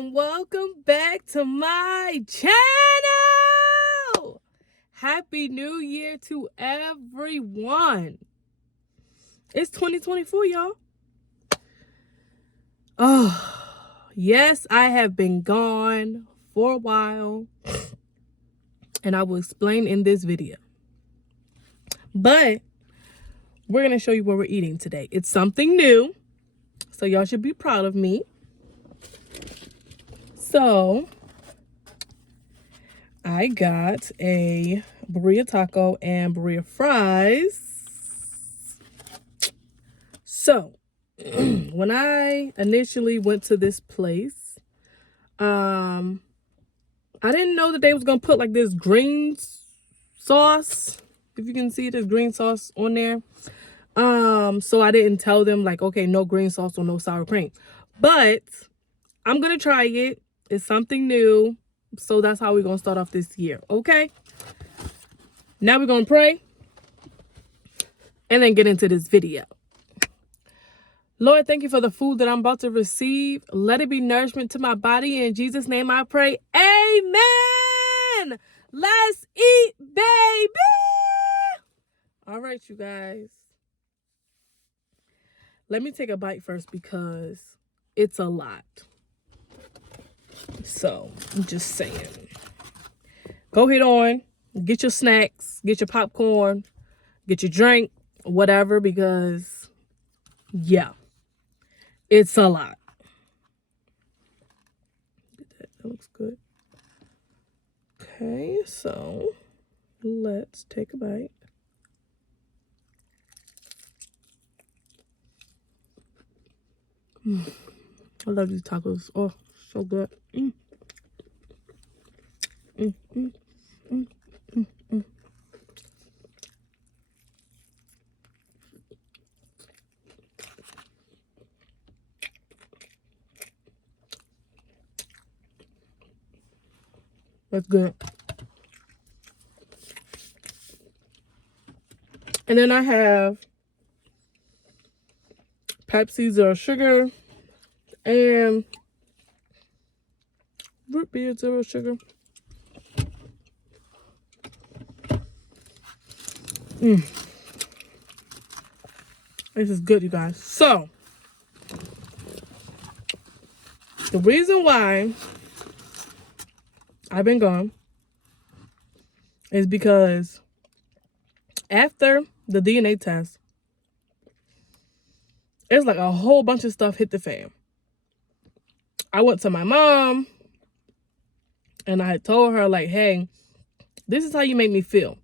and welcome back to my channel. Happy New Year to everyone. It's 2024, y'all. Oh, yes, I have been gone for a while, and I will explain in this video. But we're going to show you what we're eating today. It's something new, so y'all should be proud of me. So I got a burrito taco and burrito fries. So when I initially went to this place, I didn't know that they was gonna put like this green sauce, if you can see this green sauce on there. So I didn't tell them like, okay, no green sauce or no sour cream, but I'm gonna try it. It's something new. So that's how we're going to start off this year, okay? Now we're going to pray and then get into this video. Lord, thank you for the food that I'm about to receive. Let it be nourishment to my body. In Jesus' name I pray, amen. Let's eat, baby. All right, you guys. Let me take a bite first because it's a lot. So, I'm just saying. Go ahead on, get your snacks, get your popcorn, get your drink, whatever, because, yeah, it's a lot. That looks good. Okay, so let's take a bite. I love these tacos. Oh, so good. That's good. And then I have Pepsi Zero Sugar and root beer Zero Sugar. This is good, you guys. So, the reason why I've been gone is because after the DNA test, it's like a whole bunch of stuff hit the fan. I went to my mom and I told her like, hey, this is how you make me feel.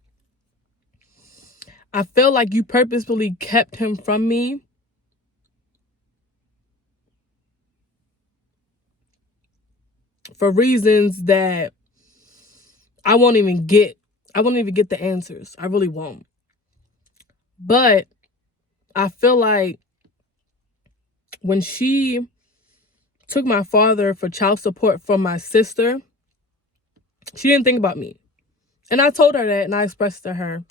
I feel like you purposefully kept him from me for reasons that I won't even get the answers. I really won't. But I feel like when she took my father for child support from my sister, she didn't think about me. And I told her that, and I expressed to her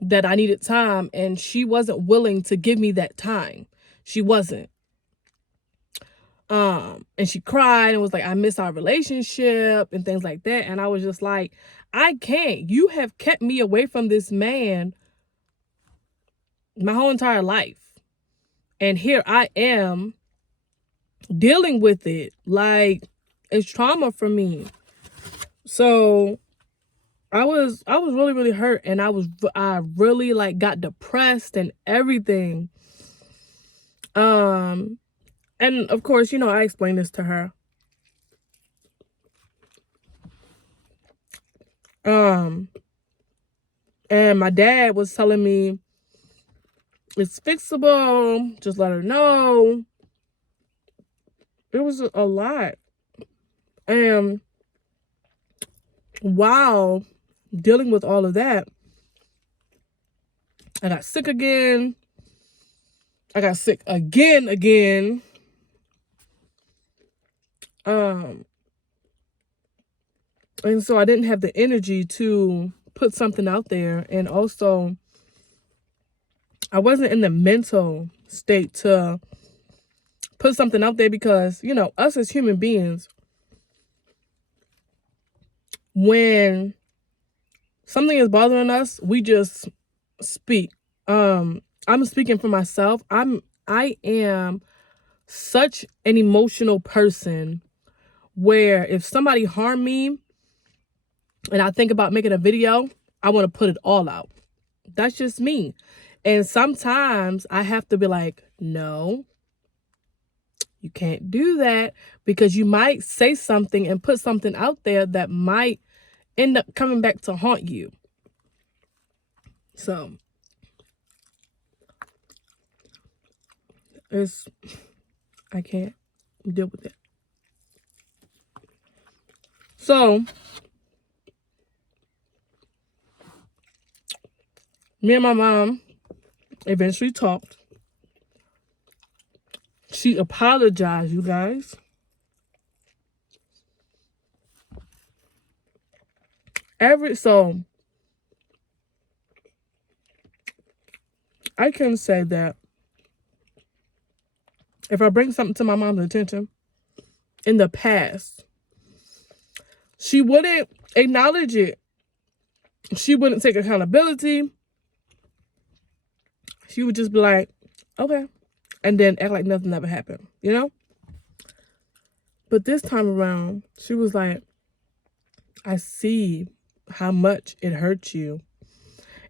that I needed time, and she wasn't willing to give me that time. She wasn't. And she cried and was like, I miss our relationship and things like that. And I was just like, I can't. You have kept me away from this man my whole entire life. And here I am dealing with it. Like, it's trauma for me. So I was really, really hurt. And I really like got depressed and everything. And of course, you know, I explained this to her. And my dad was telling me it's fixable. Just let her know. It was a lot. And while dealing with all of that, I got sick again. I got sick again. And so I didn't have the energy to put something out there. And also, I wasn't in the mental state to put something out there because, you know, us as human beings, when something is bothering us, we just speak. I'm speaking for myself. I am such an emotional person where if somebody harmed me and I think about making a video, I want to put it all out. That's just me. And sometimes I have to be like, no, you can't do that, because you might say something and put something out there that might end up coming back to haunt you. So I can't deal with it. So me and my mom eventually talked. She apologized, you guys. So I can say that if I bring something to my mom's attention in the past, she wouldn't acknowledge it. She wouldn't take accountability. She would just be like, okay, and then act like nothing ever happened, you know? But this time around, she was like, I see how much it hurt you,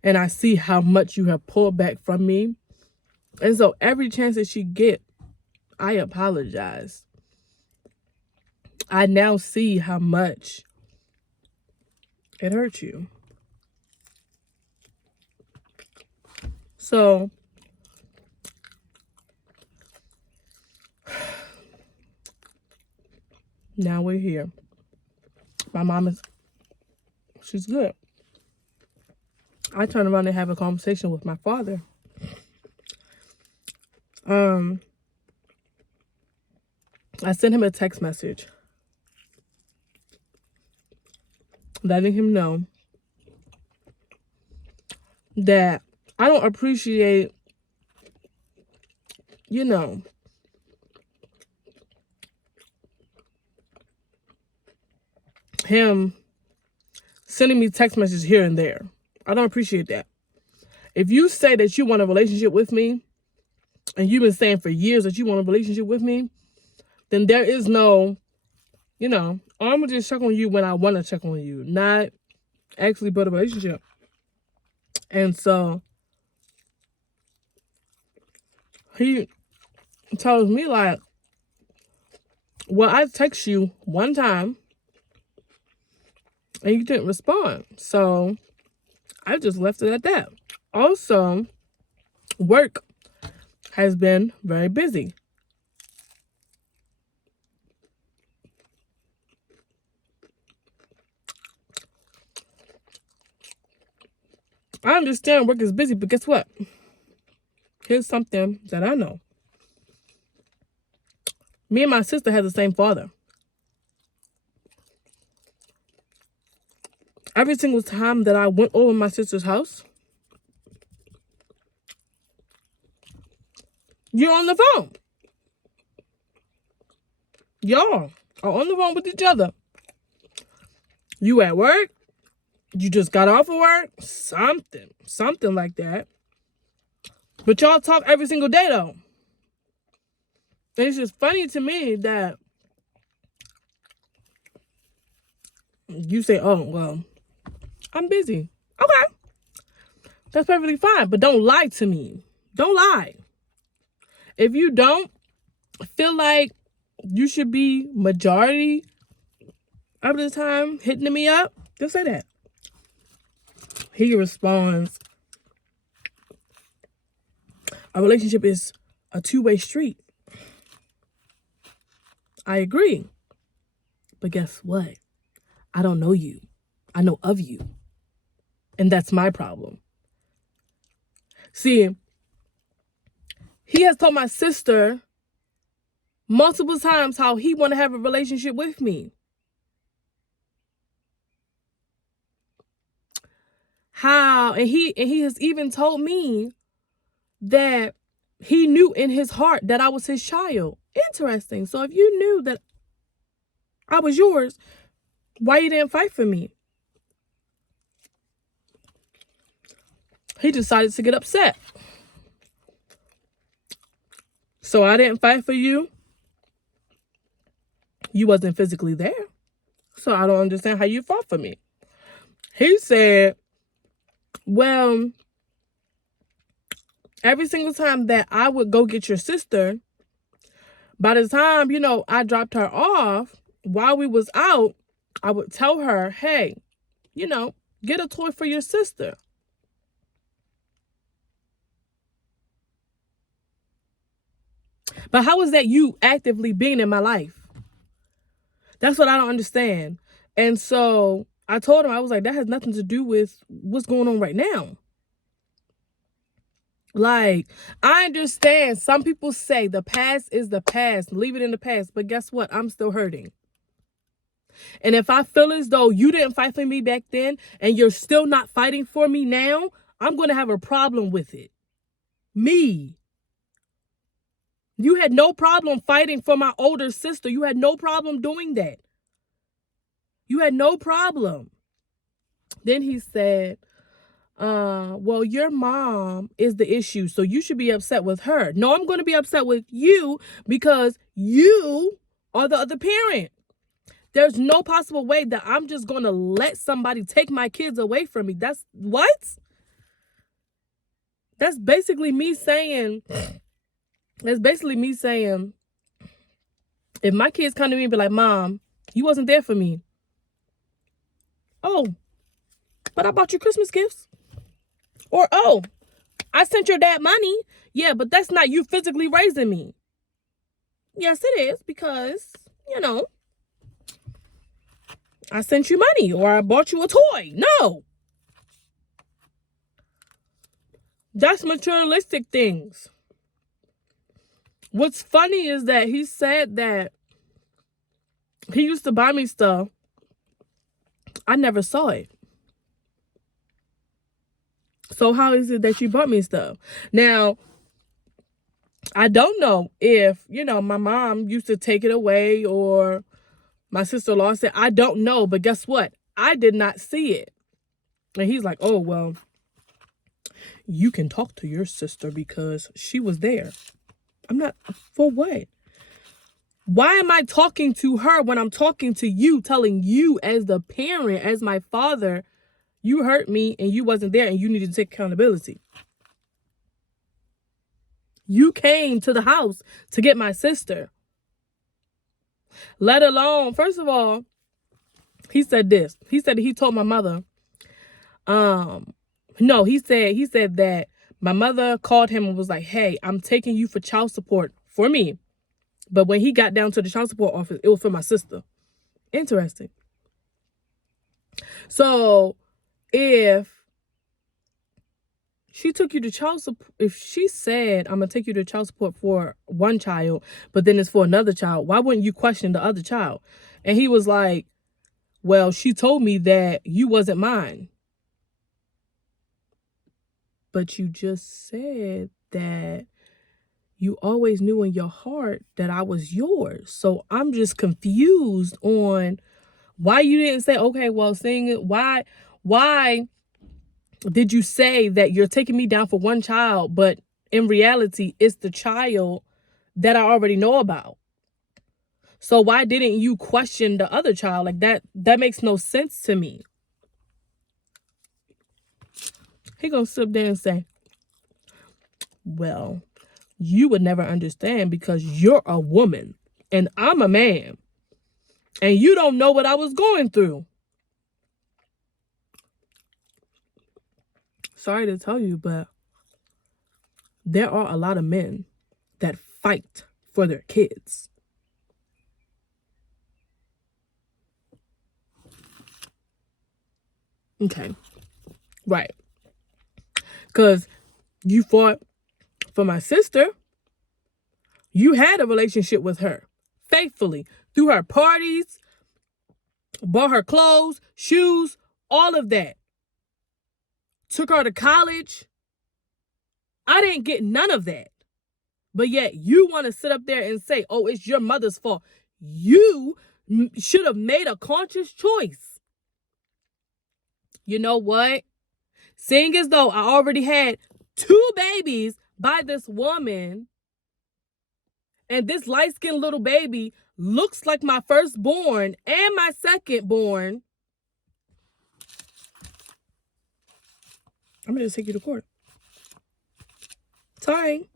and I see how much you have pulled back from me. And so every chance that she get, I apologize. I now see how much it hurt you. So now we're here. My mom she's good. I turn around and have a conversation with my father. I sent him a text message letting him know that I don't appreciate, him sending me text messages here and there. I don't appreciate that. If you say that you want a relationship with me, and you've been saying for years that you want a relationship with me, then there is no, I'm going to just check on you when I want to check on you, not actually build a relationship. And so he tells me like, well, I text you one time and you didn't respond. So I just left it at that. Also, work has been very busy. I understand work is busy, but guess what? Here's something that I know. Me and my sister had the same father. Every single time that I went over my sister's house, you're on the phone. Y'all are on the phone with each other. You at work, you just got off of work, something like that. But y'all talk every single day though. And it's just funny to me that you say, oh, well, I'm busy. Okay. That's perfectly fine. But don't lie to me. Don't lie. If you don't feel like you should be majority of the time hitting me up, just say that. He responds, a relationship is a two-way street. I agree. But guess what? I don't know you. I know of you. And that's my problem. See, he has told my sister multiple times how he want to have a relationship with me. And he has even told me that he knew in his heart that I was his child. Interesting. So if you knew that I was yours, why you didn't fight for me? he decided to get upset. So I didn't fight for you. You wasn't physically there. So I don't understand how you fought for me. He said, well, every single time that I would go get your sister, by the time, I dropped her off, while we was out, I would tell her, hey, get a toy for your sister. But how is that you actively being in my life? That's what I don't understand. And so I told him, I was like, that has nothing to do with what's going on right now. Like, I understand some people say the past is the past, leave it in the past. But guess what? I'm still hurting. And if I feel as though you didn't fight for me back then and you're still not fighting for me now, I'm going to have a problem with it. Me. You had no problem fighting for my older sister. You had no problem doing that. You had no problem. Then he said, well, your mom is the issue, so you should be upset with her. No, I'm going to be upset with you because you are the other parent. There's no possible way that I'm just going to let somebody take my kids away from me. That's what? That's basically me saying, if my kids come to me and be like, Mom, you wasn't there for me. Oh, but I bought you Christmas gifts. Or, oh, I sent your dad money. Yeah, but that's not you physically raising me. Yes, it is, because, I sent you money or I bought you a toy. No. That's materialistic things. What's funny is that he said that he used to buy me stuff. I never saw it. So how is it that you bought me stuff? Now, I don't know if, my mom used to take it away or my sister lost it. I don't know. But guess what? I did not see it. And he's like, oh, well, you can talk to your sister because she was there. I'm not, for what? Why am I talking to her when I'm talking to you, telling you as the parent, as my father, you hurt me and you wasn't there and you needed to take accountability? You came to the house to get my sister. Let alone, first of all, he said this. He said he told my mother, no, he said that my mother called him and was like, hey, I'm taking you for child support for me. But when he got down to the child support office, it was for my sister. Interesting. So if she took you to child support, if she said, I'm going to take you to child support for one child, but then it's for another child, why wouldn't you question the other child? And he was like, well, she told me that you wasn't mine. But you just said that you always knew in your heart that I was yours. So I'm just confused on why you didn't say, okay, well, seeing it, why did you say that you're taking me down for one child, but in reality, it's the child that I already know about? So why didn't you question the other child? Like that makes no sense to me. He gonna sit there and say, well, you would never understand because you're a woman and I'm a man and you don't know what I was going through. Sorry to tell you, but there are a lot of men that fight for their kids. Okay. Right. Because you fought for my sister. You had a relationship with her faithfully through her parties, bought her clothes, shoes, all of that. Took her to college. I didn't get none of that. But yet you want to sit up there and say, oh, it's your mother's fault. You should have made a conscious choice. You know what? Seeing as though I already had 2 babies by this woman, and this light-skinned little baby looks like my firstborn and my secondborn, I'm gonna just take you to court. Sorry.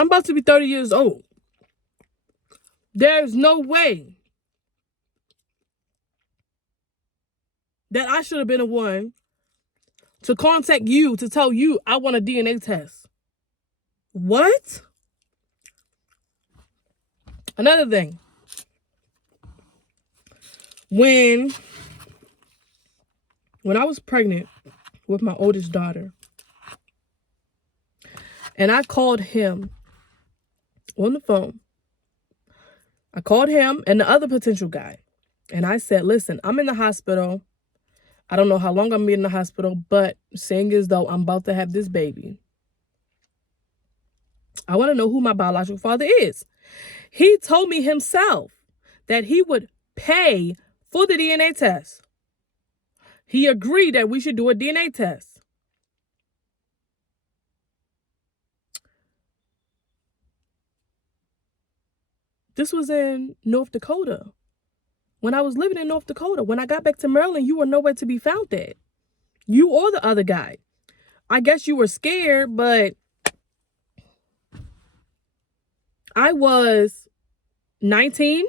I'm about to be 30 years old. There's no way that I should have been the one to contact you to tell you I want a DNA test. What? Another thing. When I was pregnant with my oldest daughter, and I called him on the phone. I called him and the other potential guy. And I said, listen, I'm in the hospital. I don't know how long I'm going to be in the hospital, but seeing as though I'm about to have this baby, I want to know who my biological father is. He told me himself that he would pay for the DNA test. He agreed that we should do a DNA test. This was in North Dakota. When I was living in North Dakota, when I got back to Maryland, you were nowhere to be found at. You or the other guy. I guess you were scared, but I was 19.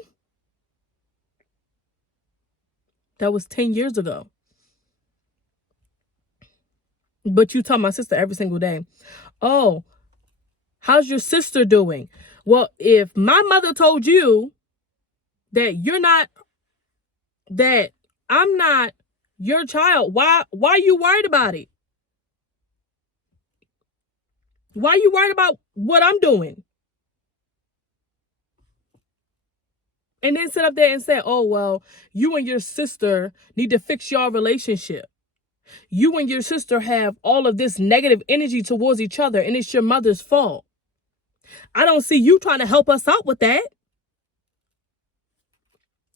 That was 10 years ago. But you tell my sister every single day, oh, how's your sister doing? Well, if my mother told you that I'm not your child, why are you worried about it? Why are you worried about what I'm doing? And then sit up there and say, oh, well, you and your sister need to fix your relationship. You and your sister have all of this negative energy towards each other, and it's your mother's fault. I don't see you trying to help us out with that.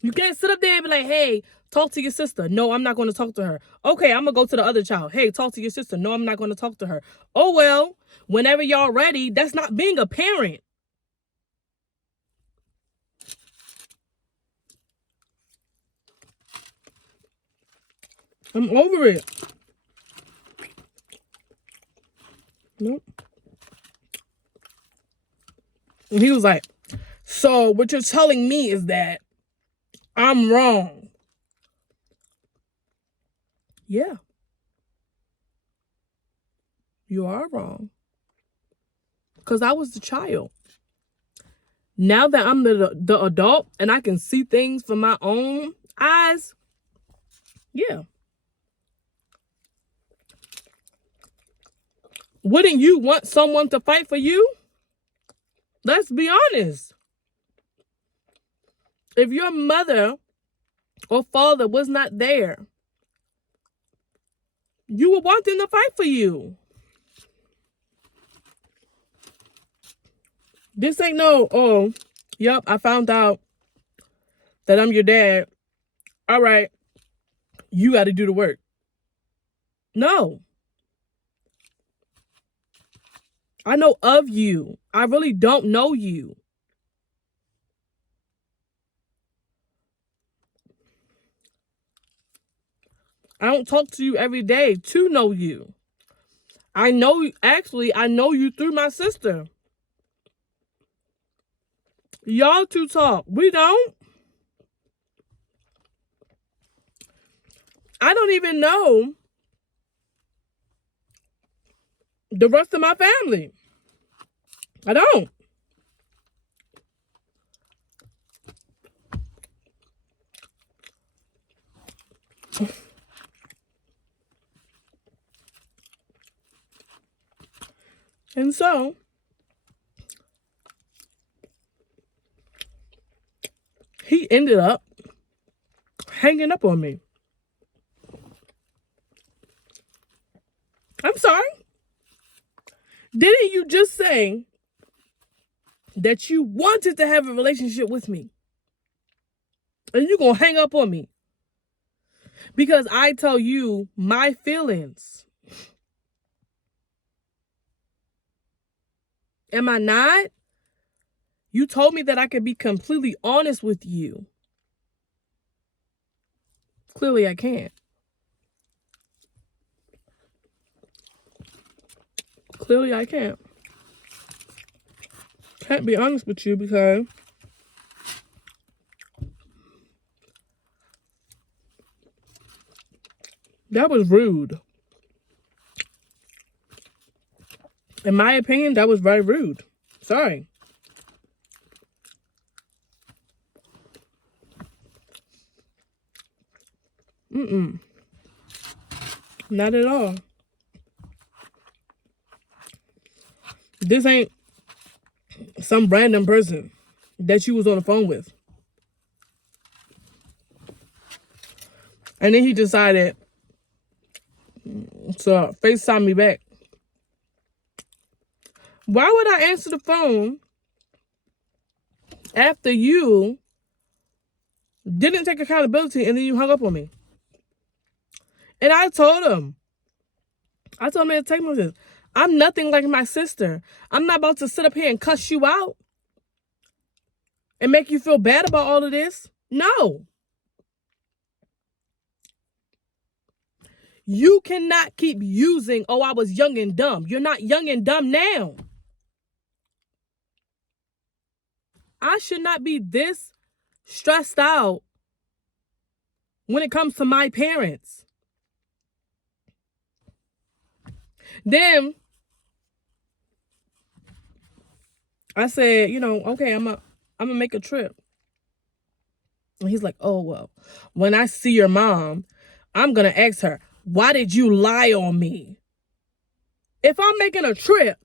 You can't sit up there and be like, hey, talk to your sister. No, I'm not going to talk to her. Okay, I'm going to go to the other child. Hey, talk to your sister. No, I'm not going to talk to her. Oh, well, whenever y'all ready, that's not being a parent. I'm over it. Nope. And he was like, so what you're telling me is that I'm wrong. Yeah. You are wrong. Because I was the child. Now that I'm the adult and I can see things from my own eyes, yeah. Wouldn't you want someone to fight for you? Let's be honest. If your mother or father was not there, you would want them to fight for you. This ain't no, oh, yep, I found out that I'm your dad. All right, you got to do the work. No. I know of you. I really don't know you. I don't talk to you every day to know you. I know you through my sister. Y'all two talk. We don't. I don't even know the rest of my family. I don't. And so, he ended up hanging up on me. I'm sorry. Didn't you just say that you wanted to have a relationship with me? And you gonna hang up on me because I tell you my feelings. Am I not? You told me that I could be completely honest with you. Clearly I can't. Clearly I can't. Can't be honest with you because that was rude. In my opinion, that was very rude. Sorry. Not at all. This ain't some random person that you was on the phone with. And then he decided to FaceTime me back. Why would I answer the phone after you didn't take accountability and then you hung up on me? And I told him in a text message, I'm nothing like my sister. I'm not about to sit up here and cuss you out and make you feel bad about all of this. No. You cannot keep using, oh, I was young and dumb. You're not young and dumb now. I should not be this stressed out when it comes to my parents. Then I said, okay, I'm gonna make a trip. And he's like, oh, well, when I see your mom, I'm gonna ask her, why did you lie on me? If I'm making a trip,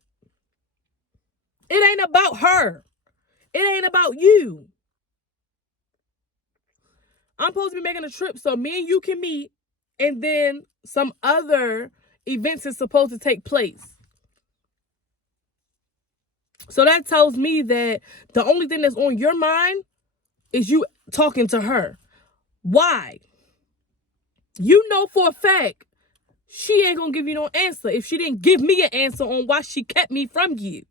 it ain't about her. It ain't about you. I'm supposed to be making a trip so me and you can meet, and then some other events is supposed to take place. So that tells me that the only thing that's on your mind is you talking to her. Why? You know for a fact she ain't gonna give you no answer if she didn't give me an answer on why she kept me from you.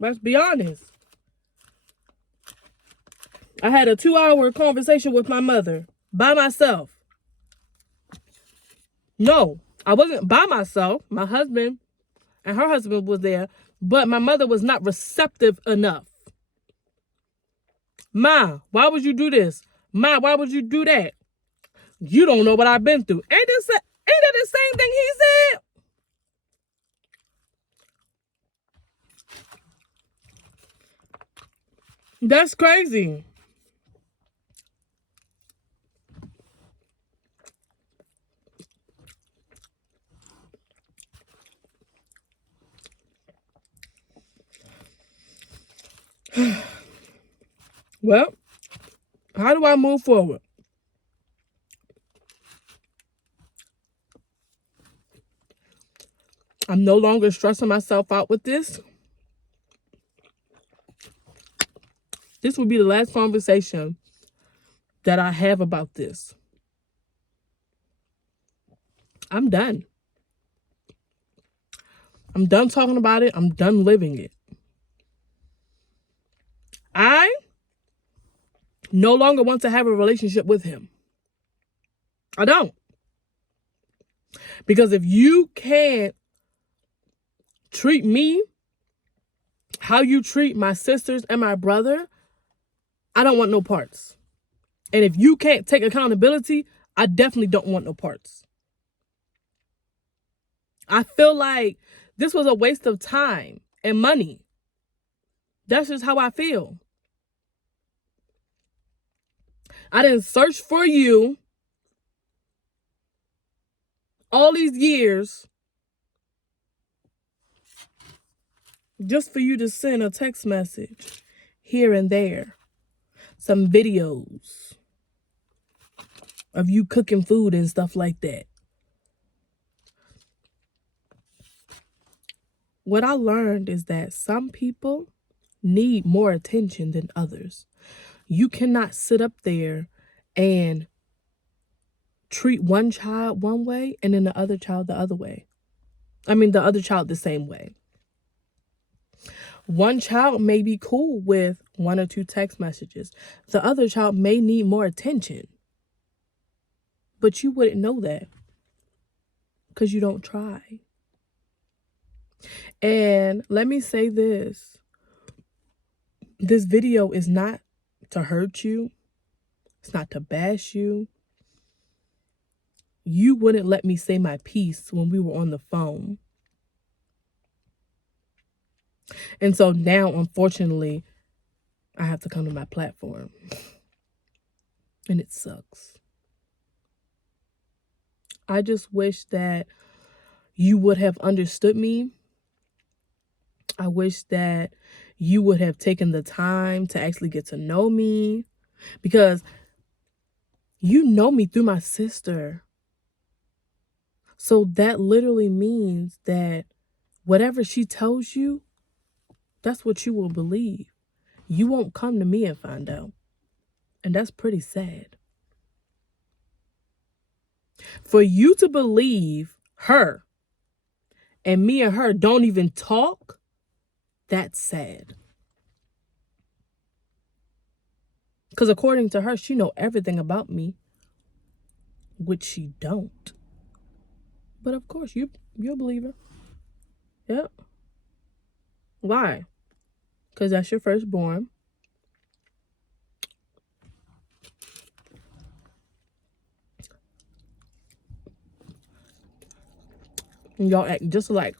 Let's be honest. I had a 2-hour conversation with my mother by myself. No, I wasn't by myself. My husband and her husband was there, but my mother was not receptive enough. Ma, why would you do this? Ma, why would you do that? You don't know what I've been through. Ain't that the same thing he said? That's crazy. Well, how do I move forward? I'm no longer stressing myself out with this. This will be the last conversation that I have about this. I'm done. I'm done talking about it. I'm done living it. I no longer want to have a relationship with him. I don't. Because if you can't treat me how you treat my sisters and my brother, I don't want no parts. And if you can't take accountability, I definitely don't want no parts. I feel like this was a waste of time and money. That's just how I feel. I didn't search for you all these years just for you to send a text message here and there. Some videos of you cooking food and stuff like that. what I learned is that some people need more attention than others. You cannot sit up there and treat one child one way and then the other child the other way. I mean, the other child the same way. One child may be cool with 1 or 2 text messages. The other child may need more attention. But you wouldn't know that because you don't try. And let me say this. This video is not to hurt you. It's not to bash you. You wouldn't let me say my piece when we were on the phone. And so now, unfortunately, I have to come to my platform. And it sucks. I just wish that you would have understood me. I wish that you would have taken the time to actually get to know me. Because you know me through my sister. So that literally means that whatever she tells you, that's what you will believe. You won't come to me and find out. And that's pretty sad. For you to believe her and me and her don't even talk, that's sad. Because according to her, she know everything about me, which she don't. But of course, you're a believer. Yep. Why? Because that's your firstborn. And y'all act just alike.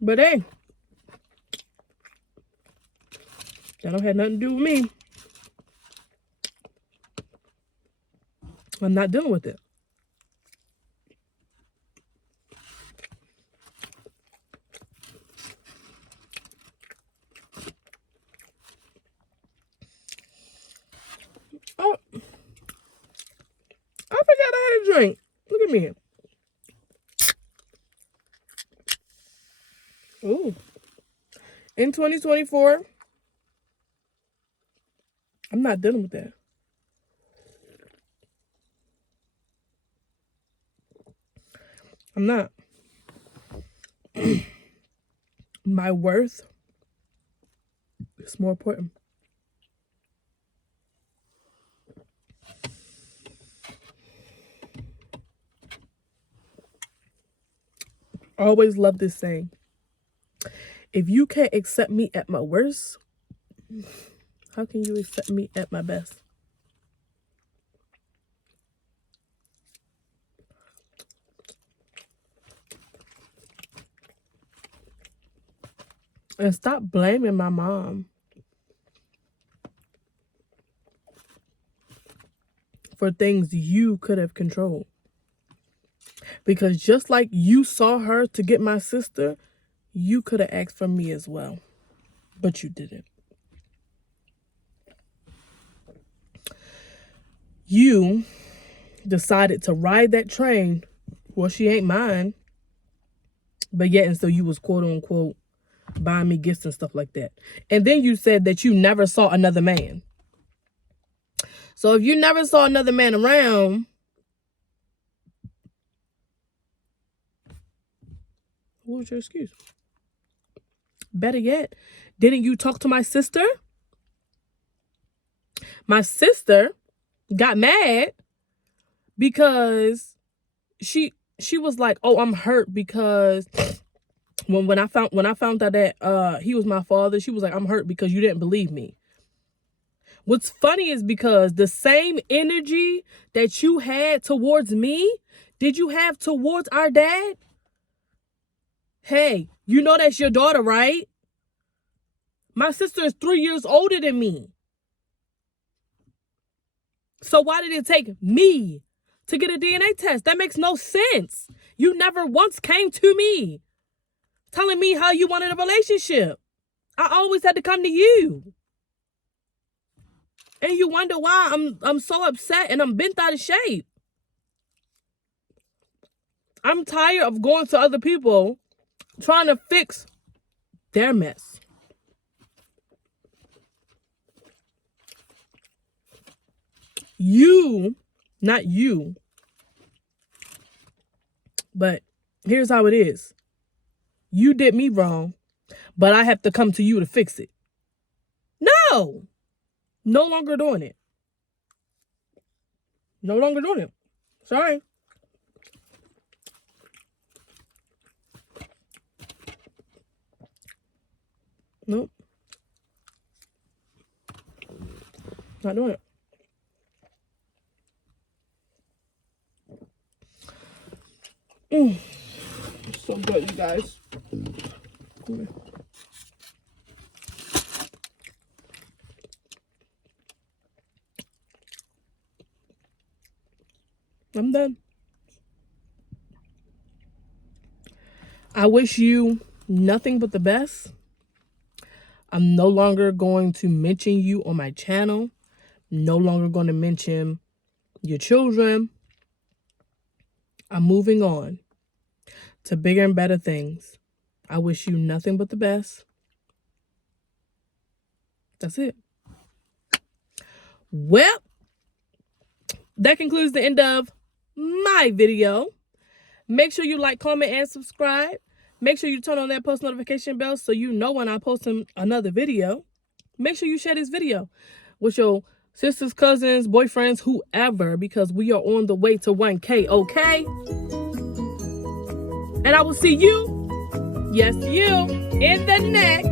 But hey, that don't have nothing to do with me. I'm not dealing with it. Oh, I forgot I had a drink. Look at me. Ooh. In 2024, I'm not dealing with that. I'm not. My worth is more important. I always love this saying. If you can't accept me at my worst, how can you accept me at my best? And stop blaming my mom for things you could have controlled. Because just like you saw her to get my sister, you could have asked for me as well. But you didn't. You decided to ride that train. Well, she ain't mine. But yet, and so you was quote unquote buying me gifts and stuff like that. And then you said that you never saw another man. So if you never saw another man around, what was your excuse? Better yet, didn't you talk to my sister? My sister got mad because she was like, "Oh, I'm hurt because when I found out that he was my father, she was like, I'm hurt because you didn't believe me." What's funny is because the same energy that you had towards me, did you have towards our dad? Hey, you know that's your daughter, right? My sister is 3 years older than me. So why did it take me to get a DNA test? That makes no sense. You never once came to me telling me how you wanted a relationship. I always had to come to you. And you wonder why I'm so upset and I'm bent out of shape. I'm tired of going to other people trying to fix their mess. You, not you, but here's how it is. You did me wrong, but I have to come to you to fix it. No. No longer doing it. No longer doing it. Sorry. Nope. Not doing it. So good, you guys. I'm done. I wish you nothing but the best. I'm no longer going to mention you on my channel. No longer going to mention your children. I'm moving on to bigger and better things. I wish you nothing but the best. That's it. Well, that concludes the end of my video. Make sure you like, comment, and subscribe. Make sure you turn on that post notification bell so you know when I post another video. Make sure you share this video with your sisters, cousins, boyfriends, whoever, because we are on the way to 1K, okay? And I will see you, yes, you, in the next